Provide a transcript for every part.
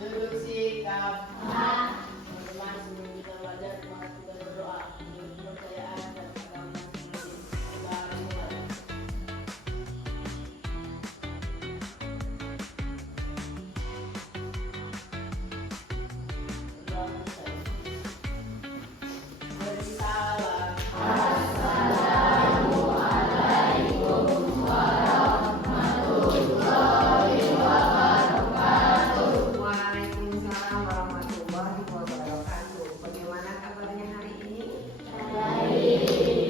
Duduk sikap. Teman-teman, sebelum kita belajar, mari kita berdoa untuk kepercayaan dan agama masing-masing. Mari mulai. Berdoa saya. Bersalam. Waalaikumsalam warahmatullahi wabarakatuh. Bagaimana kabarnya hari ini?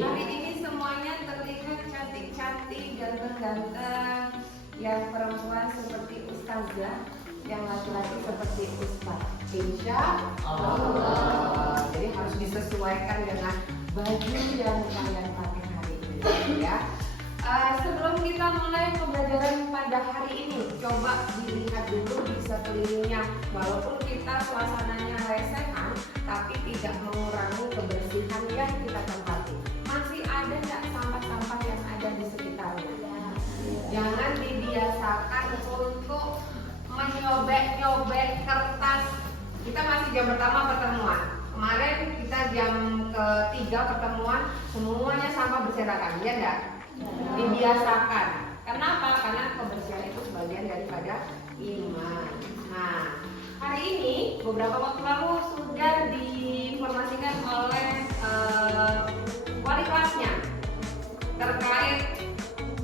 Hari ini semuanya terlihat cantik-cantik, ganteng-ganteng. Yang perempuan seperti ustazah, yang laki-laki seperti ustaz. Insya Allah. Jadi harus disesuaikan dengan baju yang kalian pakai hari ini, ya. Sebelum kita mulai pembelajaran pada hari ini, coba dilihat dulu di sekelilingnya. Walaupun kita suasananya lesehan, tapi tidak mengurangi kebersihan yang kita tempati. Masih ada nggak sampah-sampah yang ada di sekitarnya? Jangan dibiasakan untuk menyobek-nyobek kertas. Kita masih jam pertama pertemuan. Kemarin kita jam ketiga pertemuan, semuanya sampah berserakan, ya enggak? Dibiasakan. Kenapa? Karena kebersihan itu sebagian daripada iman. Nah, hari ini beberapa waktu lalu sudah diinformasikan oleh wali kelasnya terkait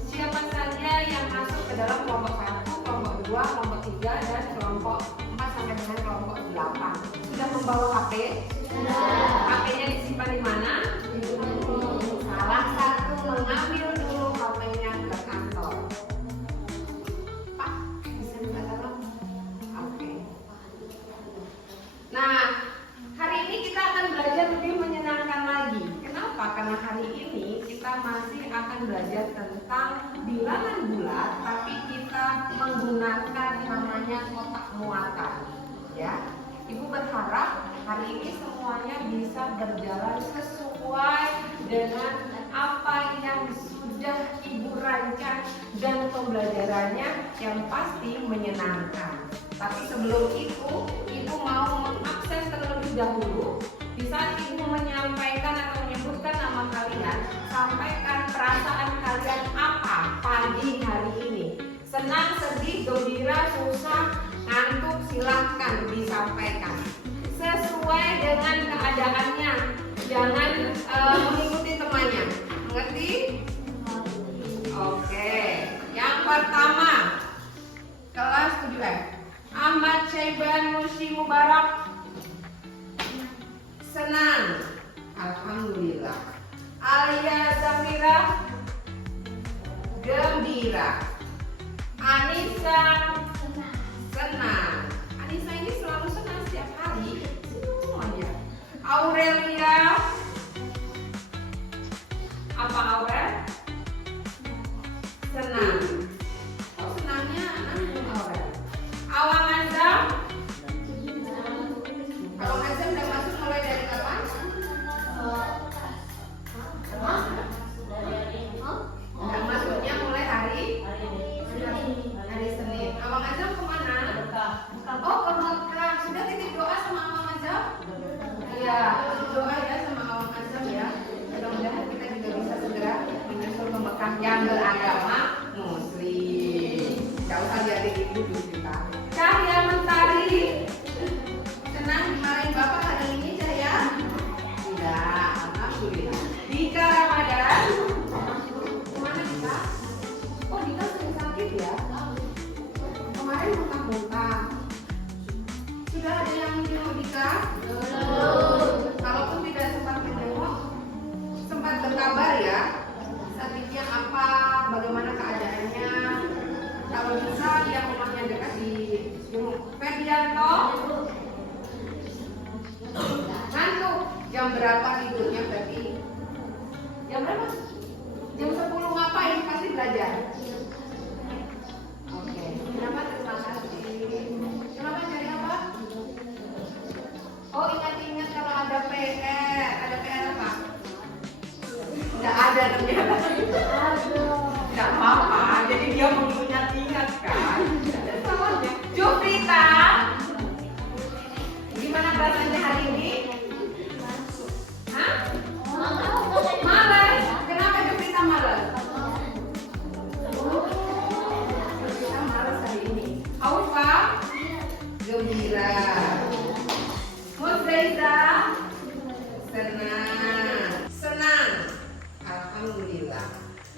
siapa saja yang masuk ke dalam kelompok 1, kelompok 2, kelompok 3, dan kelompok 4 sampai dengan kelompok 8. Sudah membawa HP? HP-nya disimpan di mana? Salah satu mengambil dulu HP-nya ke kantor. Pak, bisa minta tolong? Oke. Nah, hari ini kita akan belajar lebih menyenangkan lagi. Kenapa? Karena hari ini kita masih akan belajar tentang bilangan bulat, tapi kita menggunakan namanya kotak muatan. Ya, Ibu berharap hari ini semuanya bisa berjalan sesuai dengan apa yang sudah Ibu rancang dan pembelajarannya yang pasti menyenangkan. Tapi sebelum itu, Ibu mau mengabsen terlebih dahulu. Di saat Ibu menyampaikan atau menyebutkan nama kalian, sampaikan perasaan kalian apa pagi hari ini. Senang, sedih, gembira, susah, ngantuk, silahkan disampaikan sesuai dengan keadaannya. Jangan mengikuti temannya. Mengerti? Oke. Yang pertama, kelas 7F. Ahmad Syaiban Musi Mubarak. Senang. Alhamdulillah. Alia Zafira. Gembira. Anissa. Senang. Anissa ini selalu senang setiap hari. Semuanya. Aurelia. Apa Aurel? Senang. Oh, senangnya nanggung Aurel. Awang Azam. Awang Azam udah masuk mulai dari kapan? Udah masuknya mulai hari Senin. Awang Azam kemana? Oh, ke Mekah. Sudah titip doa sama Awang Azam? Iya, titip doa ya sama Awang Azam ya. Mudah-mudahan kita juga bisa segera menyusul ke Mekah yang beragama Muslim. Gak usah liatin ibu dulu kita. Cahya Mentari. Senang dimarahin bapak hari ini Cahya? Tidak, alhamdulillah. Dika Ramadan. Kemana Dika? Oh, Dika sering sakit ya? Kemarin muntah-muntah. Sudah ada yang menjenguk Dika? Belum. Kalaupun tidak sempat menjenguk, sempat berkabar ya. Sakitnya apa? Bagaimana keadaannya? Kalau bisa yang rumahnya dekat di Ferdianto. Ngantuk. Jam berapa tidurnya berarti? Jam berapa? Jam 10 ngapain? Pasti belajar. Oke. Kenapa? Terima kasih. Kenapa cari apa? Oh, ingat-ingat kalau ada PR. Ada PR apa? Nggak ada ternyata. Nggak apa-apa. Jadi dia mengingat-ingat kan. Ada salahnya. Jufrita.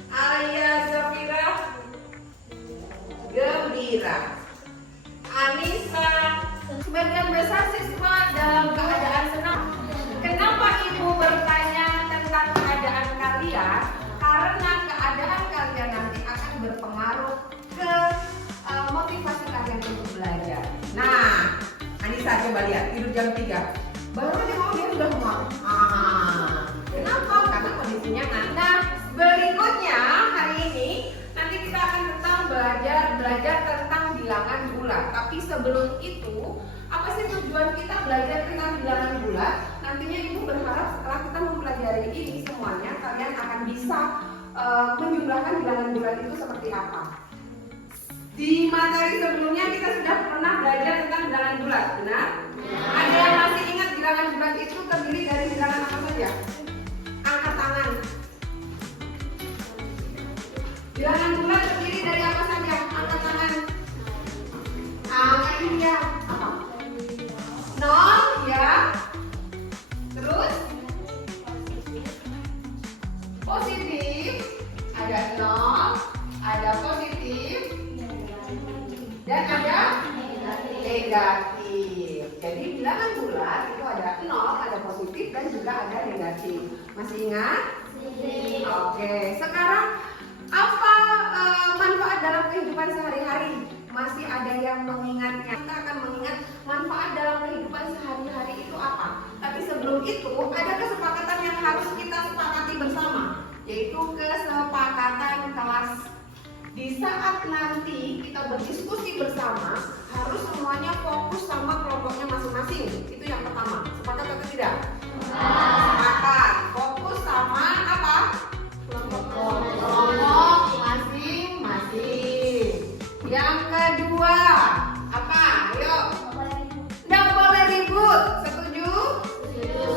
Alia Zafira gembira. Anissa, sebagian besar siswa dalam keadaan senang. Kenapa ibu bertanya tentang keadaan kalian? Karena keadaan kalian nanti akan berpengaruh ke motivasi kalian untuk belajar. Nah, Anissa coba lihat, tidur jam 3. Baru dia mau, dia sudah mual. Kenapa? Karena kondisinya ngantuk. Nah, berikutnya hari ini nanti kita akan belajar tentang bilangan bulat. Tapi sebelum itu, apa sih tujuan kita belajar tentang bilangan bulat? Nantinya ibu berharap setelah kita mempelajari ini semuanya, kalian akan bisa menjumlahkan bilangan bulat itu seperti apa. Di materi sebelumnya kita sudah pernah belajar tentang bilangan bulat, benar? Ada yang masih ingat bilangan bulat itu terdiri dari bilangan apa saja? Angkat tangan. Bilangan bulat terdiri dari apa saja? Angkat tangan. Ini dia apa? 0 ya. Terus positif. Ada 0, ada positif, dan ada negatif. Jadi bilangan bulat itu ada 0, ada positif, dan juga ada negatif. Masih ingat? Oke, sekarang apa manfaat dalam kehidupan sehari-hari? Masih ada yang mengingatnya? Kita akan mengingat manfaat dalam kehidupan sehari-hari itu apa. Tapi sebelum itu ada kesepakatan yang harus kita sepakati bersama, yaitu kesepakatan kelas. Di saat nanti kita berdiskusi bersama, harus semuanya fokus sama kelompoknya masing-masing. Itu yang pertama. Sepakat atau tidak? Sepakat. Fokus sama apa? Kelompok masing-masing. Yang kedua, apa? Ayo. Tidak boleh ribut. Setuju?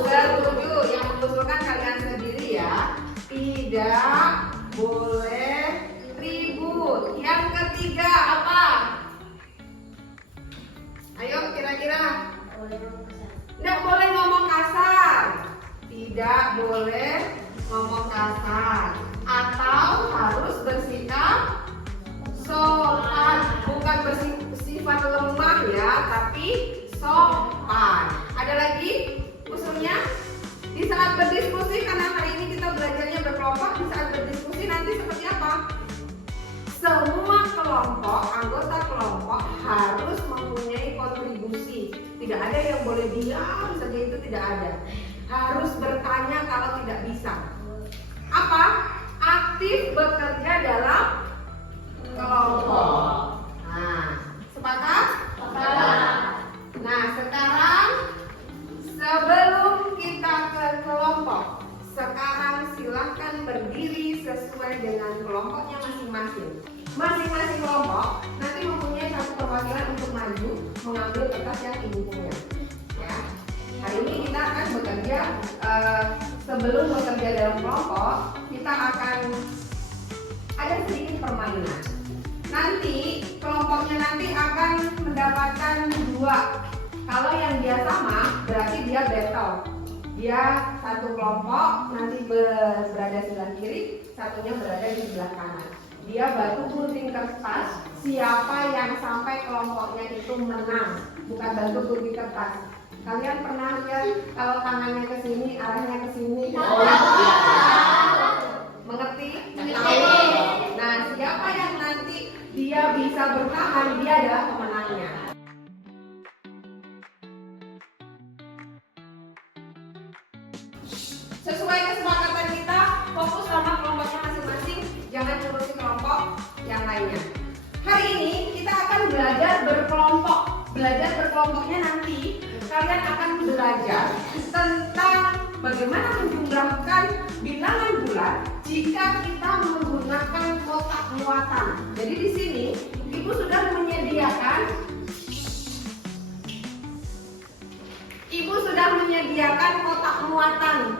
Setuju. Yang mengusulkan kalian sendiri ya. Tidak boleh ribut. Yang ketiga apa? Ayo kira-kira. Tidak boleh ngomong kasar. Tidak boleh ngomong kasar. Atau harus bersikap sopan. Bukan bersifat lemah ya, tapi sopan. Ada lagi usulnya? Di saat berdiskusi, karena hari ini kita belajarnya berkelompok, di saat berdiskusi nanti seperti apa? Semua kelompok, anggota kelompok harus mempunyai kontribusi. Tidak ada yang boleh diam saja, itu tidak ada. Harus bertanya kalau tidak bisa. Apa? Aktif bekerja dalam kelompok. Nah, sepakat? Sepakat. Nah, sekarang sebelum kita ke kelompok, sekarang silahkan berdiri sesuai dengan kelompoknya masing-masing. Masing-masing kelompok nanti mempunyai satu perwakilan untuk maju mengambil kertas yang ibu punya. Ya. Hari ini kita akan bekerja, sebelum bekerja dalam kelompok, kita akan ada sedikit permainan. Nanti kelompoknya nanti akan mendapatkan 2. Kalau yang dia sama, berarti dia battle. Dia satu kelompok nanti berada sebelah kiri, satunya berada di sebelah kanan. Dia batu gunting kertas, siapa yang sampai kelompoknya itu menang, bukan bantu gunting kertas. Kalian pernah lihat kalau tangannya ke sini, arahnya ke sini? Mengerti? Nah, siapa yang nanti dia bisa bertahan, dia adalah pemenangnya. Sesuai kesepakatan kita, fokus sama kelompoknya masing-masing, jangan ngurusi kelompok yang lainnya. Hari ini kita akan belajar berkelompok. Belajar berkelompoknya nanti kalian akan belajar tentang bagaimana menjumlahkan bilangan bulat jika kita menggunakan kotak muatan. Jadi di sini ibu sudah menyediakan kotak muatan,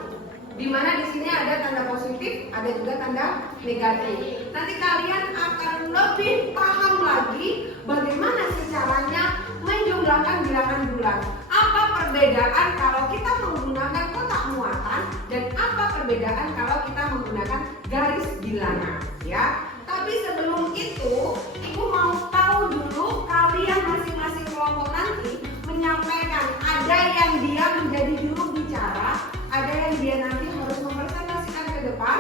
di mana di sini ada tanda positif, ada juga tanda negatif. Nanti kalian akan lebih paham lagi bagaimana sih caranya menjumlahkan bilangan bulat. Apa perbedaan kalau kita menggunakan kotak muatan dan apa perbedaan kalau kita menggunakan garis bilangan ya. Tapi sebelum itu, Ibu mau tahu dulu kalian masing-masing kelompok nanti menyampaikan, ada yang dia menjadi juru bicara, ada yang dia nanti harus mempresentasikan ke depan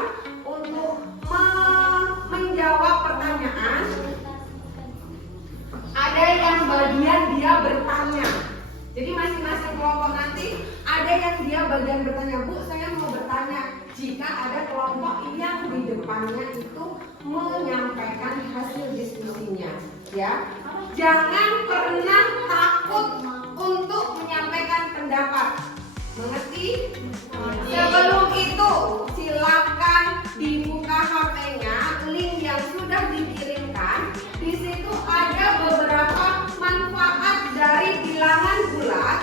untuk menjawab pertanyaan, ada yang bagian dia bertanya. Jadi masing-masing kelompok nanti ada yang dia bagian bertanya, Bu saya mau bertanya, jika ada kelompok yang di depannya itu menyampaikan hasil diskusinya ya. Jangan pernah takut untuk menyampaikan pendapat. Mengerti? Sebelum itu silakan dibuka HP-nya, link yang sudah dikirimkan. Di situ ada beberapa manfaat dari bilangan bulat.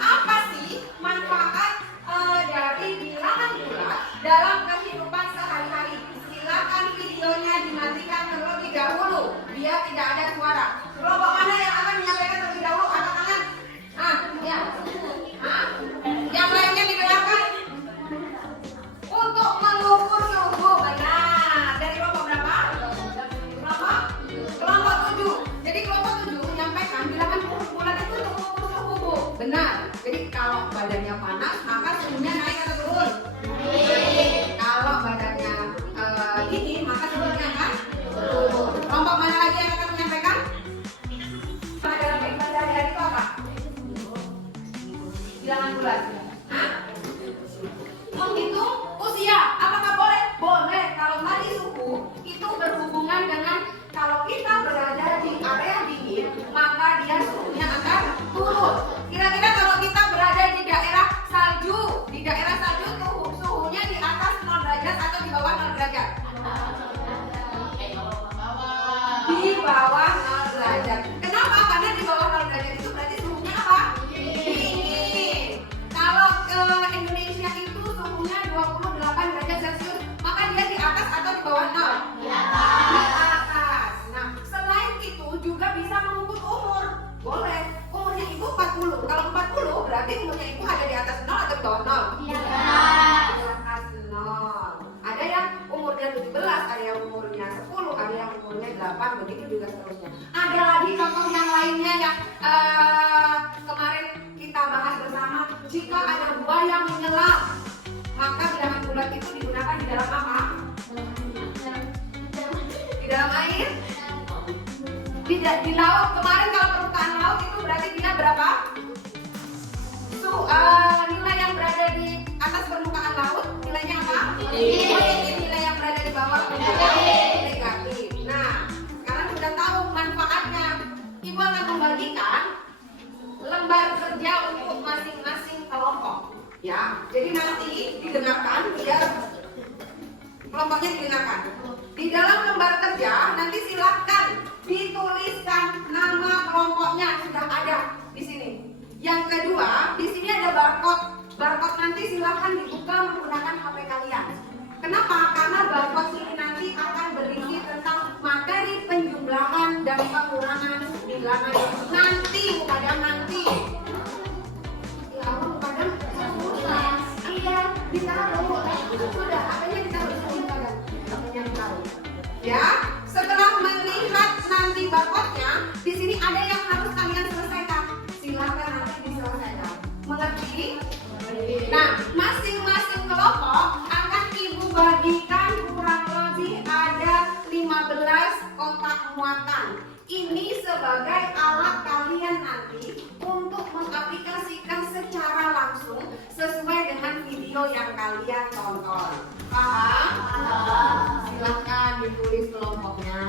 Apa sih manfaat dari bilangan bulat dalam kehidupan sehari-hari? Silakan videonya dimatikan terlebih dahulu biar tidak ada suara. Kelompok mana yang akan menyampaikan terlebih dahulu? Angkat tangan. Ya. Yang lainnya didengarkan. Untuk mengukur suhu, benar. Dari kelompok berapa? Kelompok 7. Jadi kelompok 7 menyampaikan bilangan bulat itu untuk mengukur suhu, Bu. Benar. Jadi kalau badannya panas, maka suhunya naik atau turun? Kalau badannya dingin, maka suhunya akan turun. Kelompok mana lagi yang akan menyampaikan? Dalam kehidupan sehari-hari itu apa? Bilangan bulat. Menghitung usia, apakah boleh? Boleh. Kalau tadi suhu itu berhubungan dengan kalau kita berada di area dingin, maka dia suhunya akan turun. Kira-kira kalau kita berada di daerah salju tuh suhunya di atas 0 derajat atau di bawah 0 derajat? Di bawah 0 derajat. Kenapa? Karena di bawah 0 derajat itu berarti suhunya apa? Dingin. Kalau ke Indonesia itu suhunya 28 derajat Celcius, maka dia di atas atau di bawah 0? Di atas. Nah, selain itu juga bisa mengukur umur. Boleh. Umurnya ibu 40. Kalau 40 berarti umurnya ibu ada di atas 0 atau di bawah 0? Di atas 0. Ada yang umurnya 17, ada yang umurnya 10, ada yang umurnya 8, begitu juga seterusnya. Ada lagi contoh yang lainnya yang kemarin kita bahas bersama. Jika ada buaya menyelam, maka bilangan bulat itu digunakan di dalam apa? Di dalam air? Di laut. Kemarin kalau permukaan laut itu berarti dia berapa? Nilai yang berada di atas permukaan laut nilainya apa? Positif. Nilai yang berada di bawah negatif. Nah, sekarang sudah tahu manfaatnya. Ibu akan membagikan lembar kerja untuk masing-masing kelompok. Ya, jadi nanti didengarkan biar kelompoknya didengarkan. Di dalam lembar kerja nanti silakan dituliskan nama kelompoknya, sudah ada di sini. Yang kedua, di sini ada barcode. Barcode nanti silakan dibuka menggunakan HP kalian. Kenapa? Karena barcode ini nanti akan berisi tentang materi penjumlahan dan pengurangan bilangan nanti, bukan nanti. Ya ampun, bukan susah. Iya, ditaruh. Sudah, HP-nya ditaruh di sini, kadang. HP-nya ditaruh. Ya, setelah melihat nanti barcode-nya, di sini ada yang harus kalian selesaikan. Silakan nanti diselesaikan. Mengerti? Nah, masing-masing kelompok akan ibu bagikan kurang lebih ada 15 kotak muatan. Ini sebagai alat kalian nanti untuk mengaplikasikan secara langsung sesuai dengan video yang kalian tonton. Paham? Silahkan ditulis kelompoknya.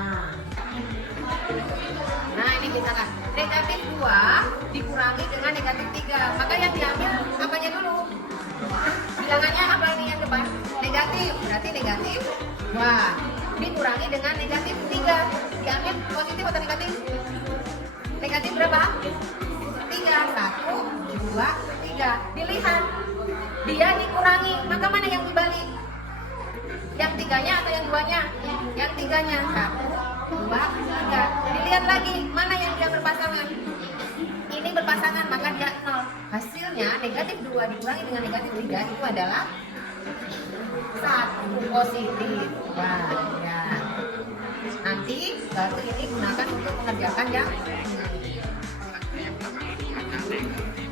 Nah, ini misalkan negatif 2 dikurangi dengan negatif 3. Maka yang diambil apanya dulu? Bilangannya apa ini yang depan? Negatif, berarti negatif 2 dikurangi dengan negatif 3. Diambil positif atau negatif? Negatif berapa? 3. 1, 2, 3. Dilihat. Dia dikurangi, maka mana yang dibalik? Yang 3-nya atau yang 2-nya? Yang 3-nya. 1, 2, 3. Dilihat lagi, mana yang dia berpasangan? Ini berpasangan, maka dia 0. Hasilnya negatif 2 dikurangi dengan negatif 3 itu adalah 1 positif. Wah, ya. Nanti baru ini gunakan untuk mengerjakan yang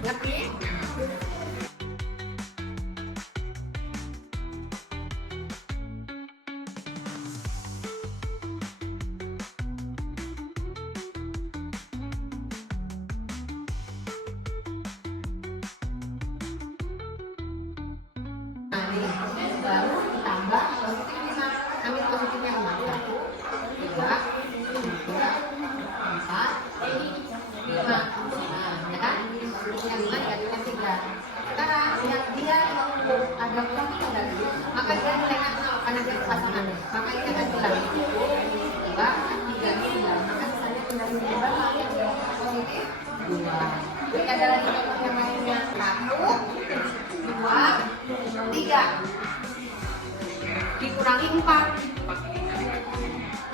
ngerti? Nah, ini baru ditambah positif 5. Ambil positifnya 6. 1, 2, 3, 4, 5. Nah, ya kan? Yang 5 dikalikan 3. Sekarang yang dia ada kurang tadi, maka dia nilainya 0 karena dia berpasangan. Maka ini akan hilang. 2, 3, 9. Maka misalnya tinggal ini berapa? Positif 2. Jadi ada lagi yang lainnya. 1, 2, 3 dikurangi 4.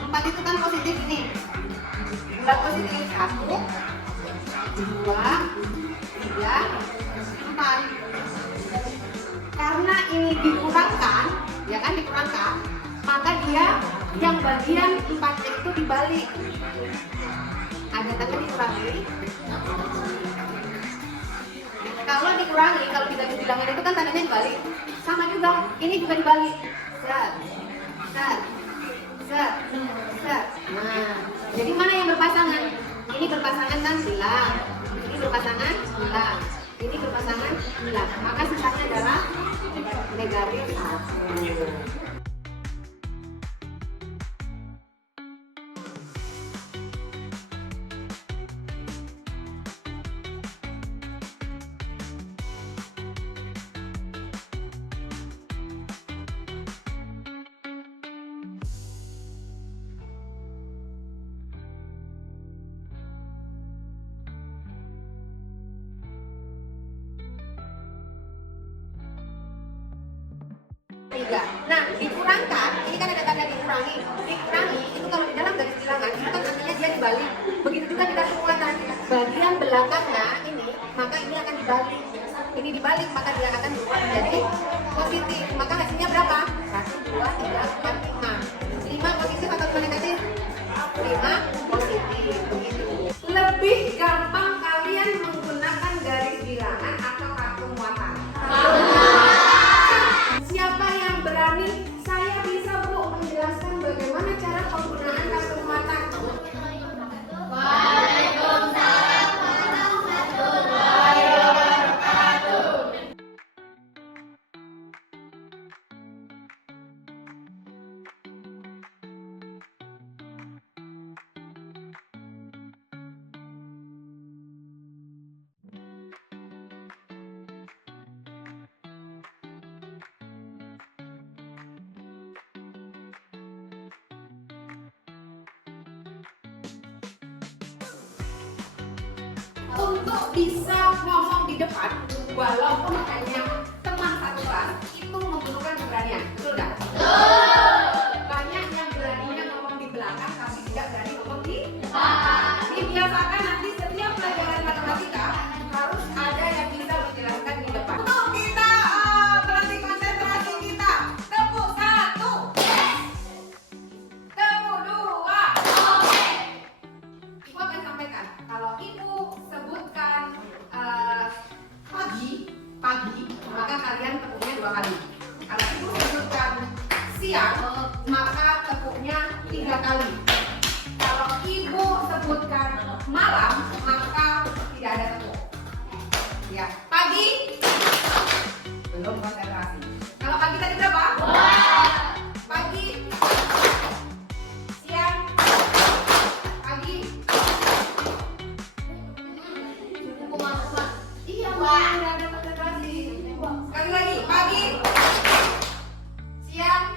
4 itu kan positif ini. Bulat positif 1, 2, 3, 4. Karena ini dikurangkan, ya kan dikurangkan, maka dia yang bagian 4 itu dibalik. Ada tanda dikurangi. Kalau dikurangi, kalau kita bilangan itu kan tandanya dibalik. Sama juga, ini juga dibalik. Set, set, set, set. Nah, jadi mana yang berpasangan? Ini berpasangan kan bilang. Ini berpasangan bilang. Ini berpasangan bilang. Maka sisanya adalah negatif 1. Nah, dikurangkan, ini kan ada tanda dikurangi. Dikurangi, itu kalau di dalam garis bilangan, itu kan artinya dia dibalik. Begitu juga kita kekuatan. Bagian belakangnya ini, maka ini akan dibalik. Ini dibalik, maka dia akan berubah menjadi positif. Maka hasilnya berapa? 1, 2, 3, 4, 5. 5 positif atau 5 negatif? 5 positif. Begitu. Lebih gampang kalian menggunakan garis bilangan atau kartu muatan? Siapa yang berani? Saya bisa Bu menjelaskan bagaimana cara penggunaan kartu muatan. Waalaikumsalam warahmatullahi wabarakatuh. Untuk bisa ngomong di depan, walaupun hanya teman satu kelas, itu membutuhkan keberanian, betul nggak? Banyak yang beraninya ngomong di belakang, tapi tidak berani ngomong di depan. Dibiasakan nanti setiap pelajaran matematika harus ada yang bisa menjelaskan di depan. Untuk kita berhenti konsentrasi kita, tepuk 1, tepuk 2. Ibu akan sampaikan, kalau ibu sebutkan pagi, maka kalian tepuknya 2 kali. Kalau ibu sebutkan siang, maka tepuknya 3 kali. Kalau ibu sebutkan malam, maka tidak ada tepuk. Ya, pagi belum konsentrasi. Kalau pagi tadi berapa? Pagi, siang, pagi. Iya, Mbak, tidak ada konsentrasi. Sekali lagi, pagi, siang,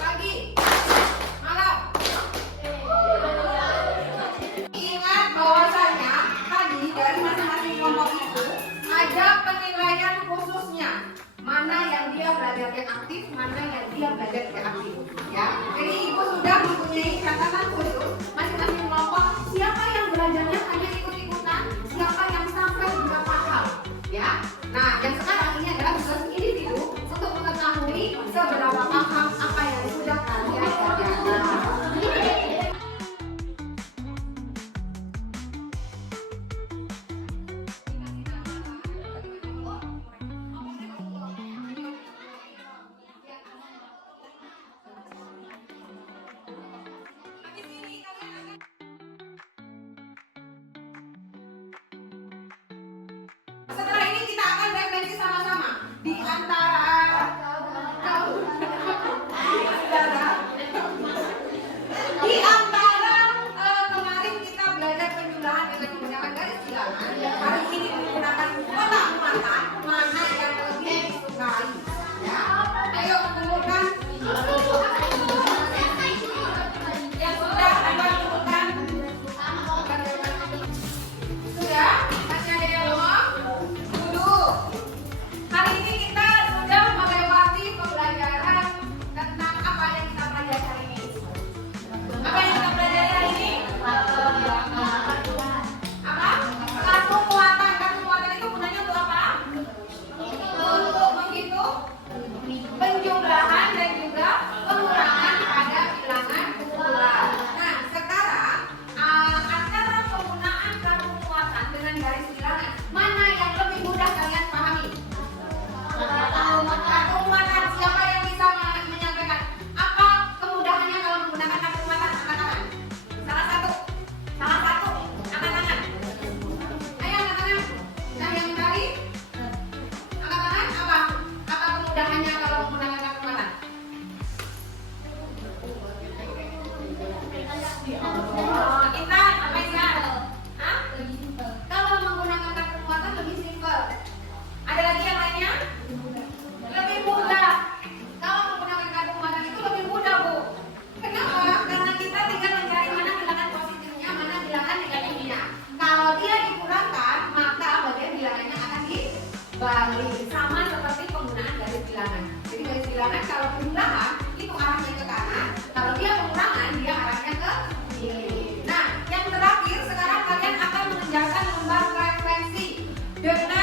pagi, malam. Ingat bahwa catatan khusus masing-masing kelompok. Siapa yang belajarnya hanya ikut-ikutan, siapa yang sampai juga paham, ya. Nah, yang sekarang ini adalah tugas individu untuk mengetahui seberapa paham apa yang sudah kalian kerjakan. Setelah ini kita akan refleksi sama-sama di antara kemarin kita belajar penjumlahan dengan menggunakan garis bilangan. Hari ini menggunakan kotak muatan mana yang lebih disukai. Ya, ayo kumpulkan. Yang sudah ada kumpulkan. Sudah? Masih ada yang belum? Duduk. Hari ini kita sudah melewati pembelajaran tentang apa yang kita pelajari hari ini. Apa yang kita pelajari hari ini? Apa? Kartu muatan. Kartu muatan itu gunanya untuk apa? Untuk menghitung penjumlahan dan juga pengurangan pada bilangan bulan. Nah, sekarang antara penggunaan kartu muatan dengan garis bilangan, mana yang lebih mudah kalian pahami? Kartu muatan. Siapa yang bisa menyampaikan apa kemudahannya kalau menggunakan kartu muatan? Angkat tangan. Salah satu. Angkat tangan. Ayo angkat tangan. Nah, yang mencari angkat tangan. Apa kemudahannya kalau menggunakan kartu muatan? Kita apa Intan? Hah? Kalau menggunakan kartu muatan lebih simpel. Ada lagi yang lainnya? Lebih mudah. Kalau menggunakan kartu muatan itu lebih mudah, Bu. Kenapa? Karena kita tinggal mencari mana bilangan positifnya, mana bilangan negatifnya. Kalau dia dikurangkan, maka bagian bilangannya akan dibalik. Sama seperti penggunaan garis bilangan. Jadi garis bilangan kalau jumlahan itu arahnya ke kanan, kalau dia pengurangan dia arahnya ke kiri. Nah, yang terakhir sekarang kalian akan mengerjakan lembar refleksi dengan